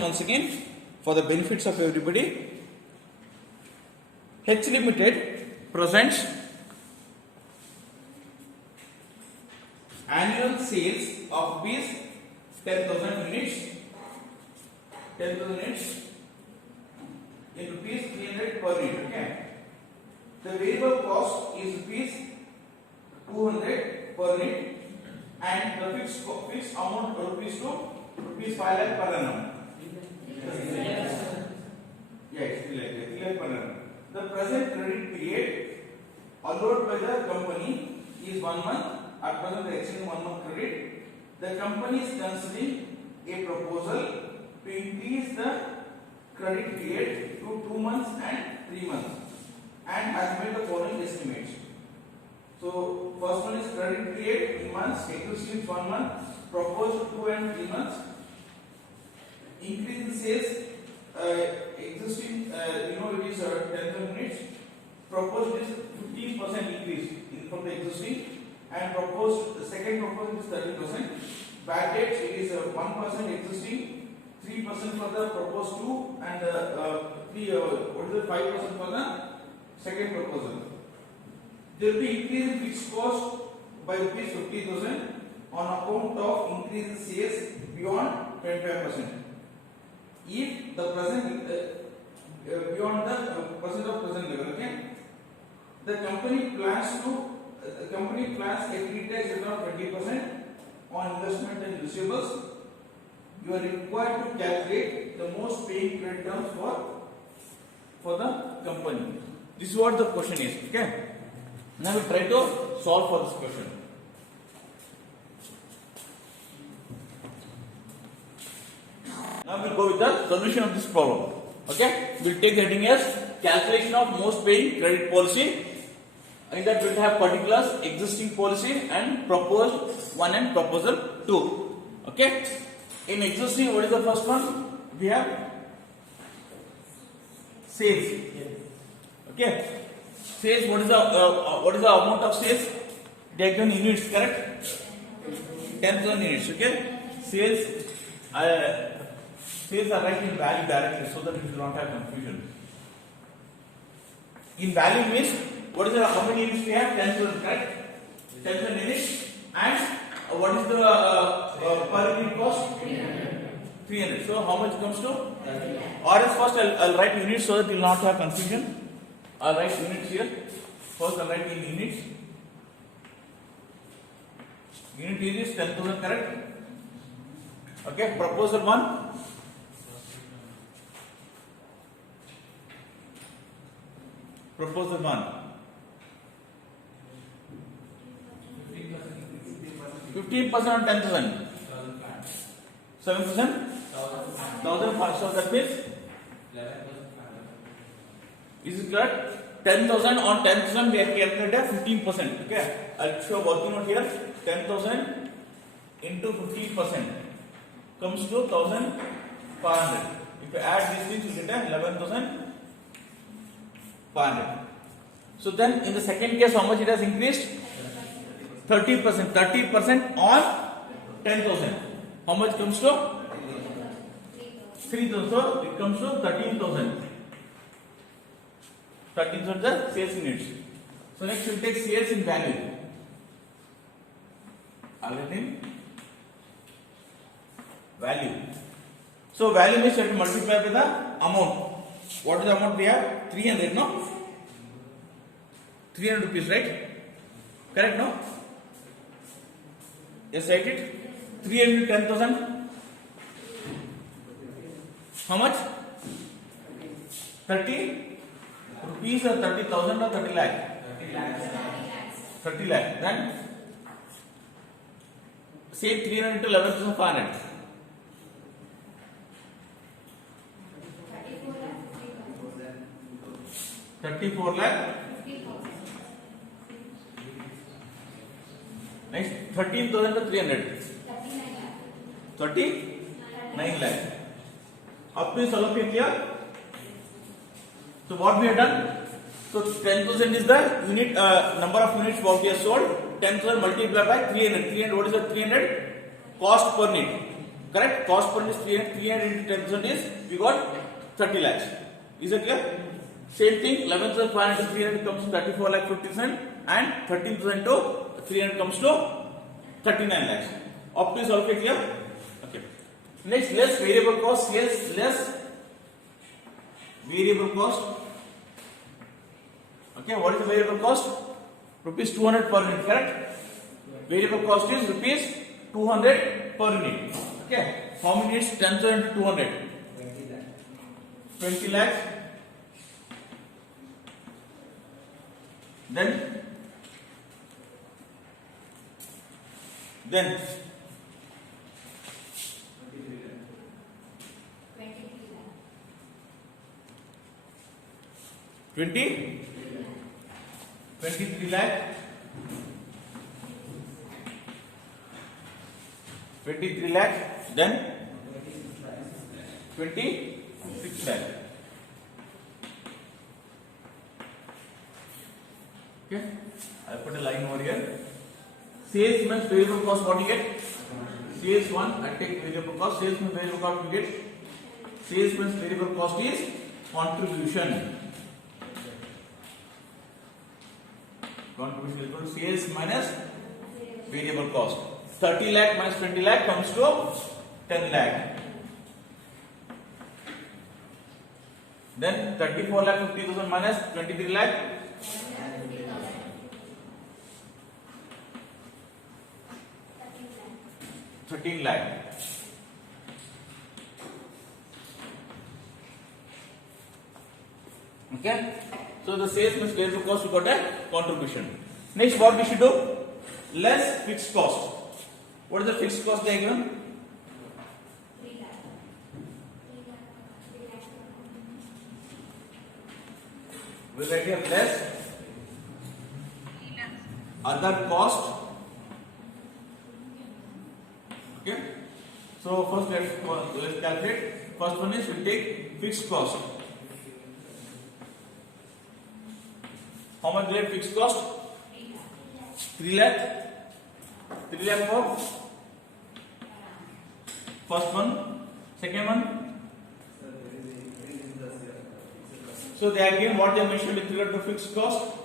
calculation once again for the benefits of everybody. H Limited presents annual sales of rupees 10,000 units. 10,000 units in rupees 300 per unit. Okay. The variable cost is rupees 200 per unit, and the fixed amount rupees 5 lakh per annum. Yes, 3 lakh per annum. The present credit period allowed by the company is 1 month. At present, they extend 1 month credit. The company is considering a proposal to increase the credit period to 2 months and 3 months, and has made the following estimates. So, first one is credit period in months, existing 1 month, proposed 2 and 3 months. Increase in sales, existing, it is 10,000 units. Proposed is 15% increase from the existing, and proposed the second proposal is 30%. Bad debts, it is 1% existing, 3% for the proposed 2, and 5% for the second proposal. There will be increase in fixed cost by rupees 50,000 on account of increase in sales beyond 25%. If the present beyond the percent of present level, okay, the company plans a pre-tax return of 20% on investment and receivables. You are required to calculate the most paying credit terms for the company. This is what the question is. Okay. Now we try to solve for this question. Now we'll go with the solution of this problem. Okay. We'll take the heading as calculation of most paying credit policy. In that we'll have particulars, existing policy, and proposed 1 and proposal 2. Okay. In existing, what is the first one? We have sales. Okay. Sales. What is the amount of sales? Taken units, correct? 10,000 units. Okay. Sales. Sales are written in value directly, so that it will not have confusion. In value means what is how many units we have? 10,000, correct? 10,000 units, and what is the per unit cost? 300. So how much comes to? Or else first I'll write units so that you will not have confusion. I'll write units here. First I'll write in units. Unit is 10,000, correct? Okay. Proposal 1. Proposal 1. 15% on 10,000. 7%? 1,500. So that means? Is it correct? 10,000 on 10,000 we have calculated 15%. Okay. I'll show working out here. 10,000 into 15% comes to 1,500. If you add these things, you get 11,500. So then in the second case, how much it has increased? 30%. 30% on 10,000. How much comes to? 3,000. So it comes to 13,000. 13,000 the sales units. So next we will take sales in value. Algorithm value. So value means you have to multiply by the amount. What is the amount we have? 300, no? 300 rupees, right? Correct, no? Yes, write it. 300 10,000. How much? 30 rupees or 30,000 or 30 lakh? 30 lakh. Then say 300 into 11,500. 34 lakh. Next 13,000 to 300. 39 lakh. Up to this all of you clear? So what we have done? So 10,000 is the unit number of units what we have sold. 10,000 multiplied by 300. 300, what is the 300? Cost per unit. Correct? Cost per unit is 300 into 10% is we got 30 lakhs. Is it clear? Same thing, 11,500 to 300 comes to 34 lakh 50,000 and 13% to 300 comes to 39 lakhs. Up to is okay, clear? Okay. Next, less variable cost, sales less variable cost. Okay, what is the variable cost? Rupees 200 per unit, correct? Variable cost is rupees 200 per unit. Okay, how many units? 10,000 into 200. 20 lakhs. Then 23 lakh. 23 lakh. Then 26 lakh. Okay, I put a line over here. Sales means variable cost, what you get? Sales 1, I take variable cost. Sales means variable cost, you get? Sales means variable cost is contribution. Contribution is equal to sales minus variable cost. 30 lakh minus 20 lakh comes to 10 lakh. Then 34 lakh 50,000 minus 23 lakh. 13 lakh. Okay, so the sales means variable cost, we got a contribution. Next, what we should do? Less fixed cost. What is the fixed cost diagram? We write here less other cost. Okay, so first let's calculate. First one is we take fixed cost. How much is fixed cost? 3 lakh. 3 lakh for first one. Second one. So they again what they mentioned with regard to fixed cost.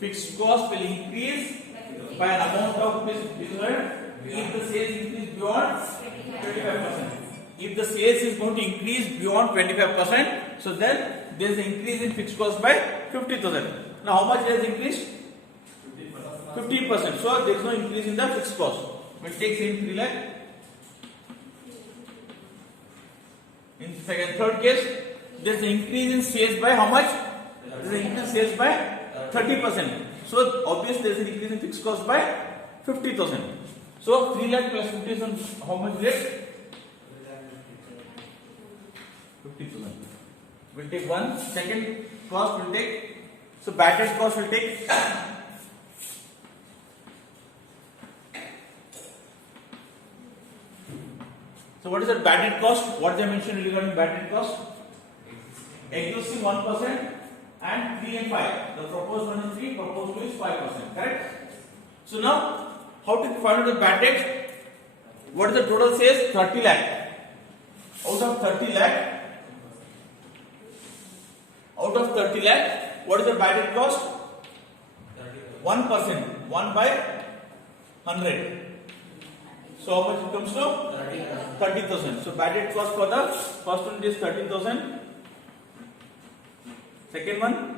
Fixed cost will increase by an amount of if the sales increase beyond 25%. If the sales is going to increase beyond 25%, so then there is an increase in fixed cost by 50,000. Now how much has increased? 15%. So there is no increase in the fixed cost. We take same 3 lakh. In third case, there is an increase in sales by how much? There is an increase in sales by 30%. So obviously there is an increase in fixed cost by 50,000. So 3 lakh plus 50,000, how much is 50,000. We'll take one. Second cost will take. So bad debt cost will take. So what is the bad debt cost? What they mentioned regarding bad debt cost? Existing 1% and 3 and 5. The proposed one is 3, proposed 2 is 5%. Correct? So now, how to find out the bad debt? What is the total sales? 30 lakh. Out of 30 lakh, what is the bad debt cost? 1%. 1 by 100. So how much it comes to? 30,000. So bad debt cost for the first one is 30,000. Second one.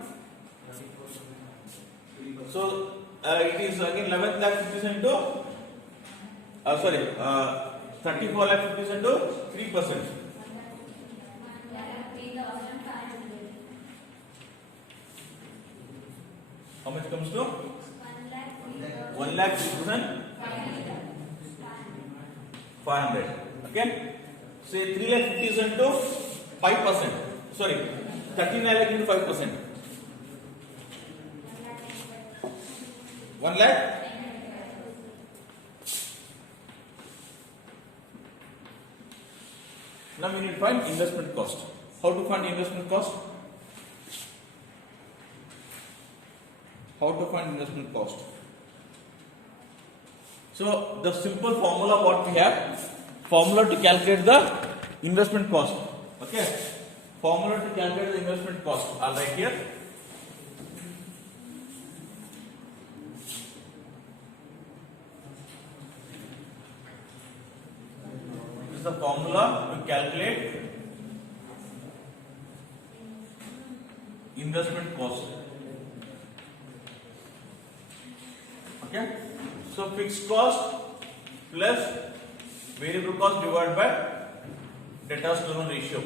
So it is again 11 lakh 50 into 34 lakh 50 into 3%. How much comes to? 1 lakh 500. Okay. Say 3 lakh 50 into 5%. Sorry, 39 lakh into 5%. 1 lakh. Now we need to find investment cost. How to find investment cost? How to find investment cost? So the simple formula what we have, formula to calculate the investment cost. Okay, formula to calculate the investment cost. I'll write here. This is the formula to calculate investment cost. Okay, so fixed cost plus variable cost divided by debtors to loan ratio.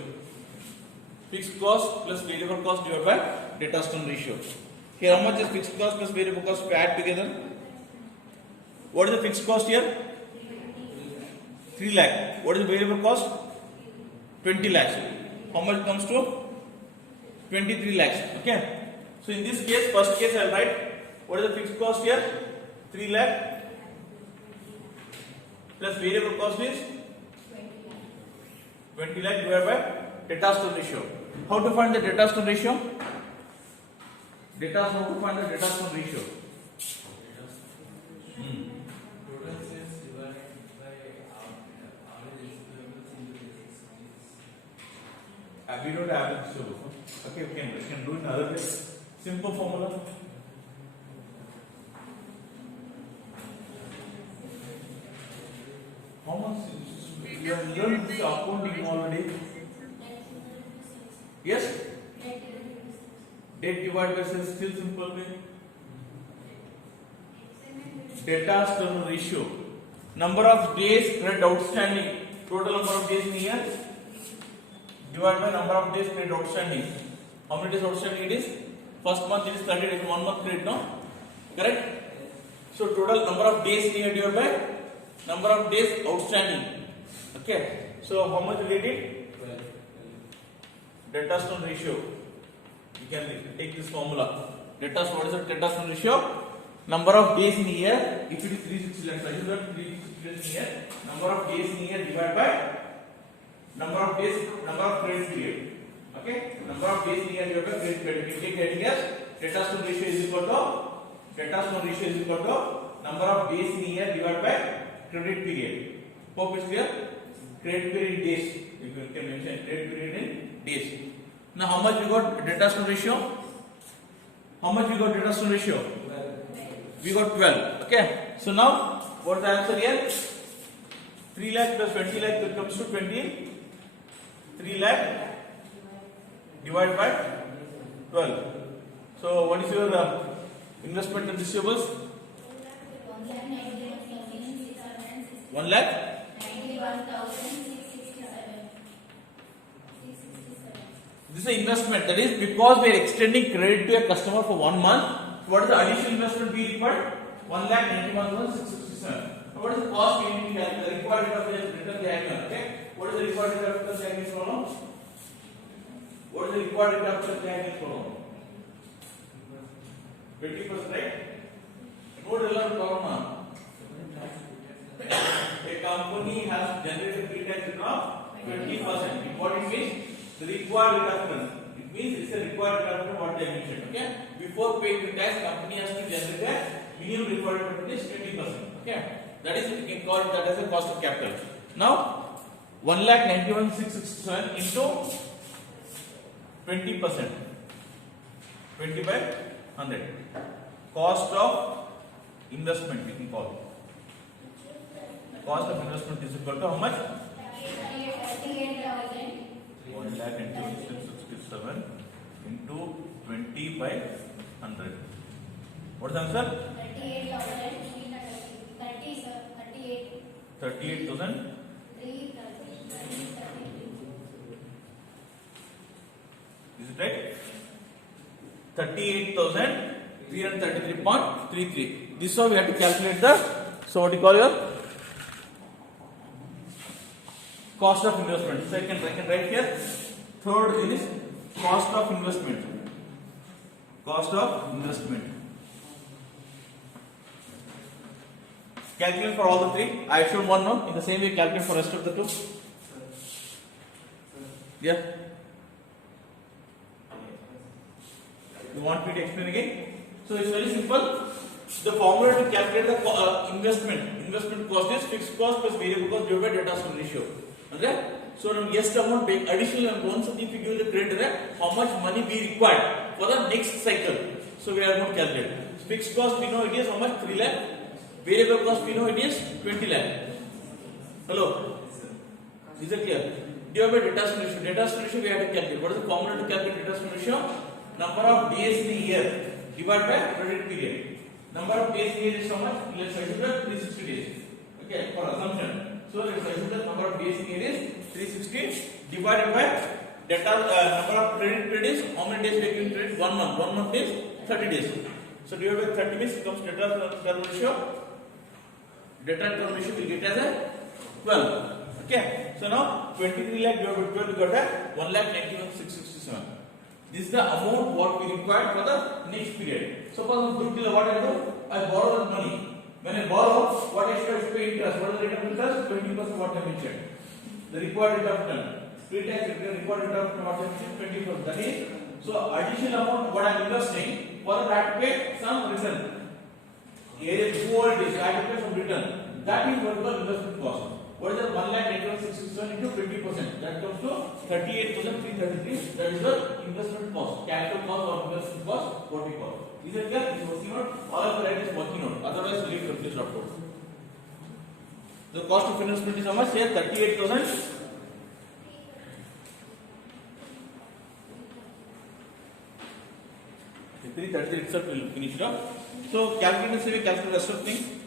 Fixed cost plus variable cost divided by debtors to loan ratio. Here, how much is fixed cost plus variable cost? We add together. What is the fixed cost here? 3 lakh. What is the variable cost? 20 lakhs. How much comes to? 23 lakhs. Okay. So in this case, first case I will write what is the fixed cost here? 3 lakh plus variable cost is 20 lakh divided by debtors to ratio. How to find the debtors to ratio? How to find the debtors to ratio? We don't have it so okay, we can do it another way. Simple formula. How much you have learned this accounting already? Yes? Debt divided by sales, still simple way. Debtors to loan ratio. Number of days credit outstanding. Total number of days in a year divided by number of days credit outstanding. How many days outstanding it is? First month it is 30 days, 1 month credit, no? Correct? So total number of days in a year divided by number of days outstanding. Okay. So how much will it be? Debtors to loan ratio. You can take this formula. Debtors, what is the debtors to loan ratio? Number of days in a year. If it is 360 lakhs, I should have 360 days in a year. Number of days in a year divided by number of days, number of credit period. Okay, number of days in a year divided by credit period. We take that here. Debtors to ratio is equal to number of days in a year divided by credit period. Hope it's clear. Credit period in days. You can mention credit period in days. Now, how much we got debtors to ratio? How much we got debtors to ratio? We got 12. Okay. So now, what is the answer here? 3 lakh plus 20 lakh that comes to 23 lakh divided by 12. So what is your investment in receivables? 1 lakh 91,667. This is an investment. That is because we are extending credit to a customer for 1 month. What is the additional investment we required? 1,91,667. What is the cost we need to calculate? The required rate of return diagonal. Okay. What is the required rate of return diagonal column? What is the required rate of return diagonal column? 20%, right? What is the column? A company has generated pre-tax return of 20%. What it means? The required rate of return. It means it's a required rate of return what they mentioned. Okay. Before paying the tax, company has to generate a minimum required rate of return is 20%. Okay. That is, we can call it that as a cost of capital. Now, 1,91,667 into 20%. 20 by 100. Cost of investment, we can call it. Cost of investment is equal to how much? 1,91,667 into 20 by 100. What is the answer? 38,000. Is it right? 38,333.33. This is how we have to calculate the. So what do you call your cost of investment? Second, I can write here. Third is cost of investment. Cost of investment. Calculate for all the three. I should one now. In the same way, calculate for rest of the two. Yeah. You want me to explain again? So it's very simple. The formula to calculate the investment investment cost is fixed cost plus variable cost divided by debtors to ratio. Okay? So now yes amount additional once if you give the creditor how much money we required for the next cycle. So we are going to calculate. Fixed cost we know it is how much 3 lakh. Variable cost we know it is 20 lakh. Hello? Is it clear? Divided by debtors to ratio. Debtors to ratio we have to calculate. What is the formula to calculate debtors to ratio? Number of days in a year divided by credit period. Number of days in a year is how much? Let's assume that 360 days. Okay, for assumption. So let's assume that number of days in a year is 360 divided by debtor number of credit period is how many days we are giving credit? 1 month. 1 month is 30 days. So divided by 30 means comes debtor term ratio. Debtor term ratio will get as a 12. Okay. So now 23 lakh divided by 12 we got a 1,91,667. This is the amount what we require for the next period. Suppose what I do? I borrow that money. When I borrow, what I should pay interest? What is the rate of interest? 20% what I mentioned. The required rate of return. Pre-tax required rate of return what I mentioned 20%. That is, so additional amount what I am investing for that I have to pay some return. Area who all it is, I have to pay some return. That is what is the investment cost. What is the 1,81,667 into 20%? That comes to 38,333. That is the investment cost. Capital cost or investment cost, what we call. Is it clear? Is working out? All of the right is working out. Otherwise, we will confused of course. The cost of investment is how much? Here 38,000. 333 itself will finish it up. So calculating se we calculate the rest of thing.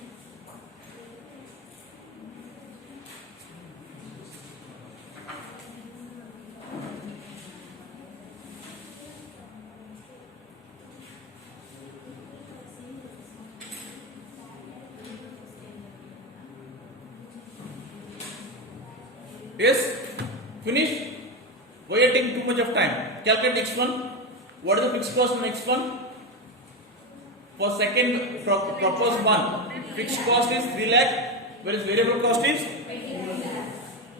Yes, finished. Why are you taking too much of time? Calculate next one. What is the fixed cost for next one? For second proposed one, fixed cost is 3 lakh, whereas variable cost is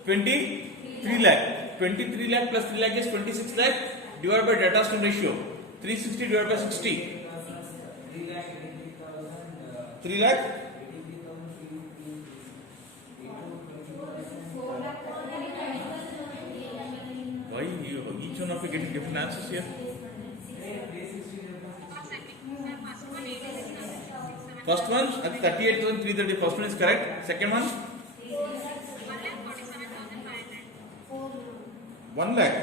23 lakh. 23 lakh plus 3 lakh is 26 lakh divided by debtors to ratio. 360 divided by 60. 3 lakh. Why each one of you getting different answers here? First one at 38,330. First one is correct. Second one 1 lakh.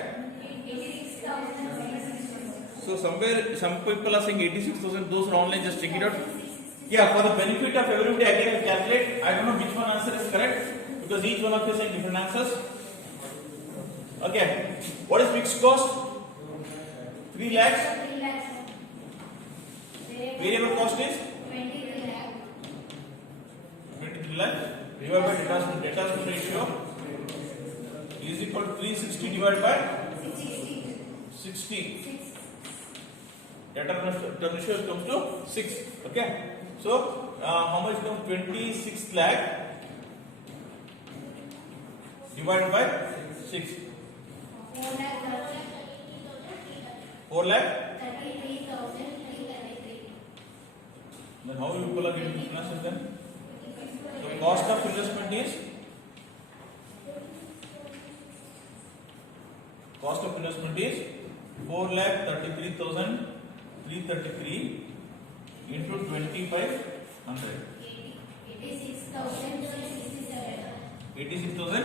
So somewhere some people are saying 86,000. Those are online. Just check it out. Yeah, for the benefit of everybody, again I calculate. I don't know which one answer is correct because each one of you saying different answers. Okay, what is fixed cost? 3 lakhs. Variable cost is 23 lakh divided by debtors to ratio is equal to 360 divided by 60. Debtor to ratio comes to 6. Okay, so how much comes 26 lakh divided by 6. 4 lakh. Then how you people are getting this answer then? So cost of investment is 4,33,333 into 2,500. 86,000.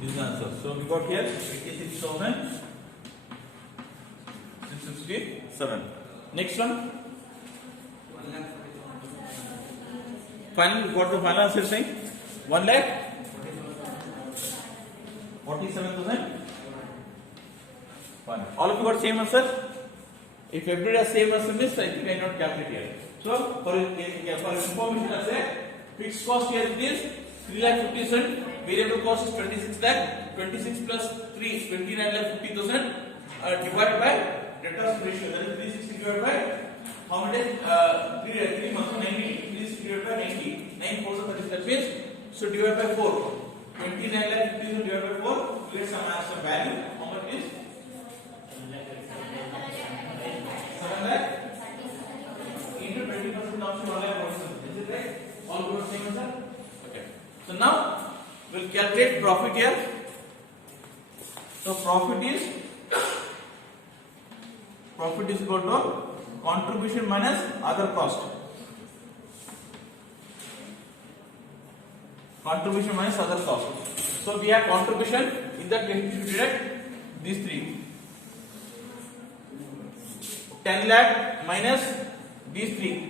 This is the answer. So we got here 86,667. Next one. Final, got the final answer saying 1 lakh 47,000. Fine. All of you got same answer? If everybody has same answer, means I think I not calculate here. So for information, I say fixed cost here it is 3,50,000. Variable cost is 26 lakh. 26 plus 3 is 29,50,000 divided by debtors ratio. That is 360 divided by how many days? 3 months. 90. 360 divided by 90. 9,000 that means so divided by 4. 29,50,000 divided by 4. Create some answer value. How much is? 7 lakh into 20% comes to 1,47,000. Is it right? calculate profit here. So profit is equal to contribution minus other cost. Contribution minus other cost. So we have contribution. In that we should deduct these three. 10 lakh minus these three.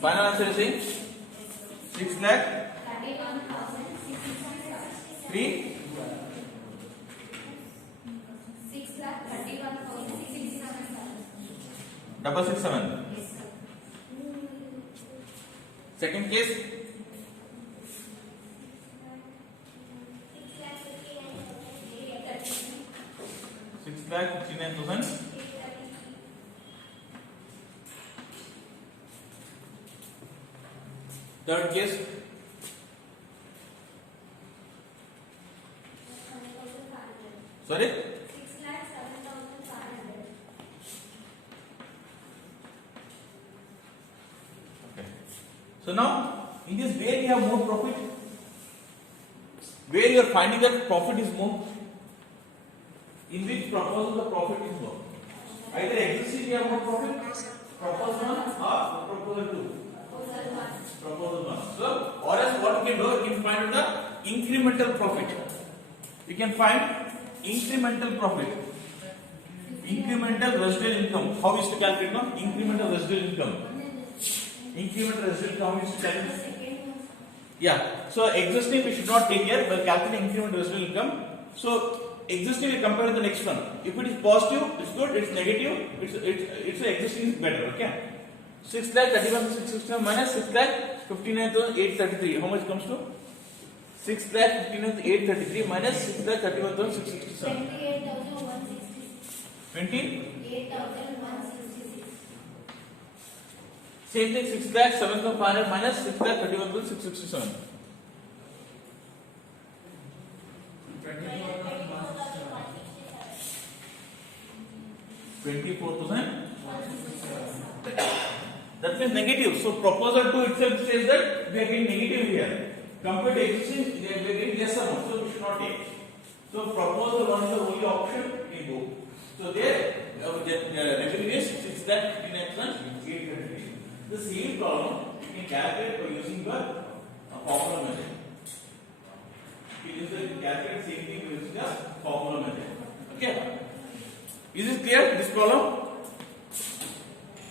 Final answer is 6 lakh 3 double 67. Second case. 6,59,000. Third case. Sorry? 6,07,500. Okay. So now, in this where we have more profit, where you are finding that profit is more, in which proposal the profit is more. Either existing we have more profit, proposal 1 or proposal 2. Proposal 1. So, or else what you can do, you can find out the incremental profit. You can find incremental profit. Incremental residual income. How is to calculate now? Incremental residual income. Incremental residual income is to calculate. Yeah. So existing we should not take here. We are calculating incremental residual income. So existing we compare with the next one. If it is positive, it's good. It's negative, it's existing is better. Okay. 6,31,661 minus 6,59,833. How much comes to? 6,59,833 minus 6,31,667. 28,166. 20. 8,166. Same thing. 6,07,500 minus 6,31,667. 24,000. That means negative. So proposal 2 itself says that we are getting negative here. Compared to existing, we are getting less amount. So we should not take. So proposal 1 is the only option in book. So there, revenue is 6,59,833. The same problem you can calculate by using the formula method. You can calculate same thing using the formula method. Okay. Is this clear? This problem?